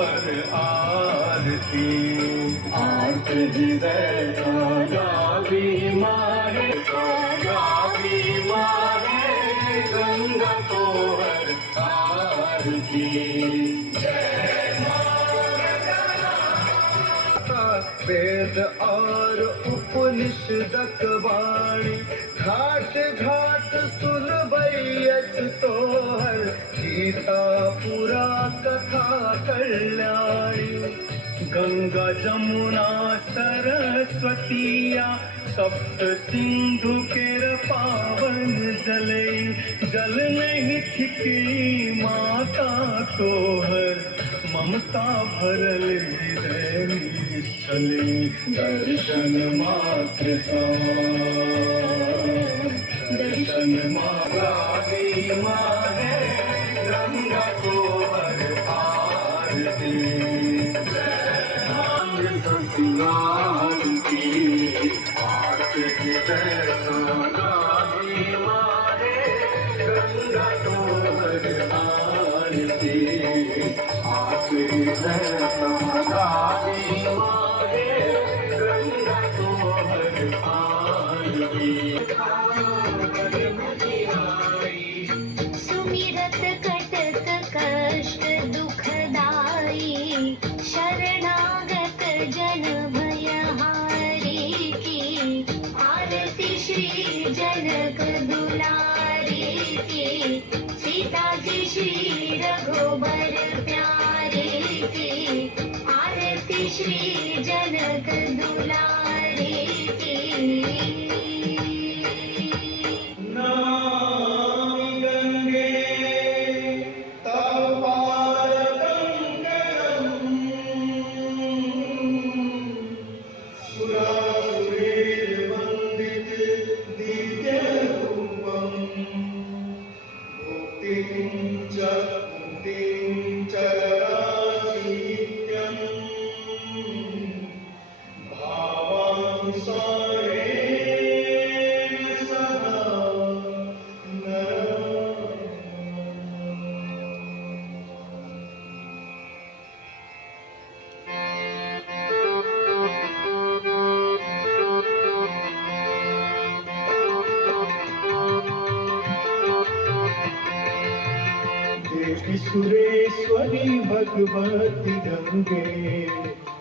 तोहर आरती। आर्त हृदय गावी मारे गावी मारे गंगा तोहर आरती। वेद और उपनिषदक वाणी घाट घाट सुनबैयत तोहर गीता पुरा कथा कल्याणी। गंगा जमुना सरस्वतिया सप्त सिंधु केर पावन जले। जल नहीं थिकी माता तोहर ममता भरल हृदय निश्चले। दर्शन मात्र दर्शन मागे मागे गंगा तोहर आरती। आरती आरती हृदय गावी मारे गंगा तोहर आरती। आरती हृदय गावी मारे गंगा तोहर आरती। सुमिरत कटक कष्ट दुखदाई शरणागत जन भयहारी की। आरती श्री जनक दुलारी की। सीता जी श्री रघुबर प्यारे की। आरती श्री जनक दुलारी की। देवी सुरेश्वरी भगवती गंगे।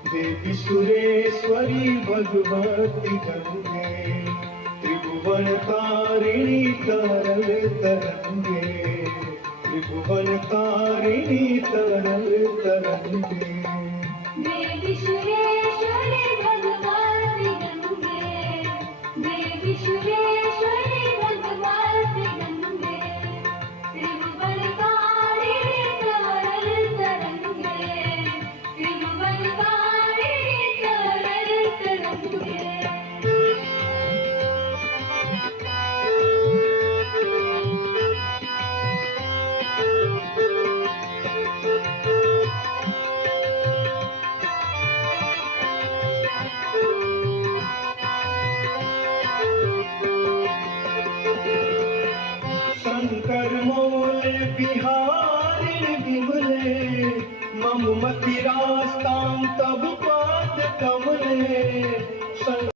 देवी सुरेश्वरी भगवती गंगे। त्रिभुवन तारिणी तरल तरंगे। त्रिभुवन तारिणी तरल तरंगे। देवी सुरेश्वरी भगवती गंगे। देवी सुरेश्वरी भगवती गंगे। त्रिभुवन तारिणी तरल तरंगे। त्रिभुवन तारिणी तरल तरंगे। शंकर मौल बिहारी विमले मम मति रास्तां तब पाद कमले।